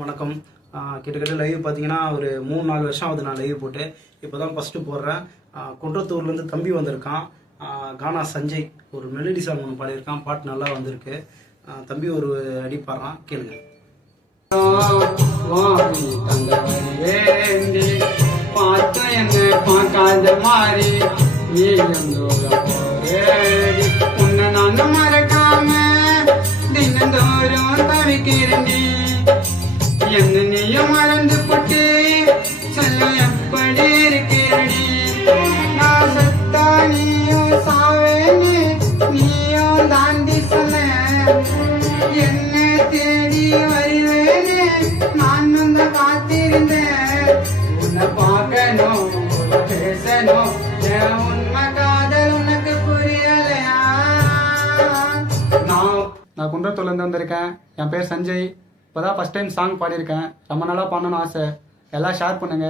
வணக்கம். கிட்டத்தட்ட லைவ் பார்த்தீங்கன்னா ஒரு 3-4 வருஷம் ஆகுது நான் லைவ் போட்டு. இப்போ தான் ஃபஸ்ட்டு போடுறேன். குன்றத்தூர்லேருந்து தம்பி வந்திருக்கான். கானா சஞ்சய் ஒரு மெலடி சாங் ஒன்று பாடியிருக்கான். பாட்டு நல்லா வந்திருக்கு. தம்பி ஒரு அடி பாடுறான், கேளுங்க. பார்த்து என்ன பார்க்காத மாதிரி உன்னை நான் மறக்காம தினந்தோறும் தவிக்கிறேன். என்ன நீயும் மறந்து போட்டு சொல்ல எப்படி இருக்கிறடி? நான் சத்தா நீயும் சாவேன்னு நீயும் தாண்டி சொல்ல என்ன தேடி வருவேன்னு நான் வந்து காத்திருந்தேன். உன்னை பார்க்கணும், பேசணும், என் உண்மை காதல் உனக்கு புரியலையா? நான் குன்றத்தூர்லேருந்து வந்திருக்கேன். என் பேர் சஞ்சய். இப்போதான் ஃபர்ஸ்ட் டைம் சாங் பாடியிருக்கேன். ரொம்ப நாளாக பண்ணணும்னு ஆசை. எல்லாம் ஷேர் பண்ணுங்க.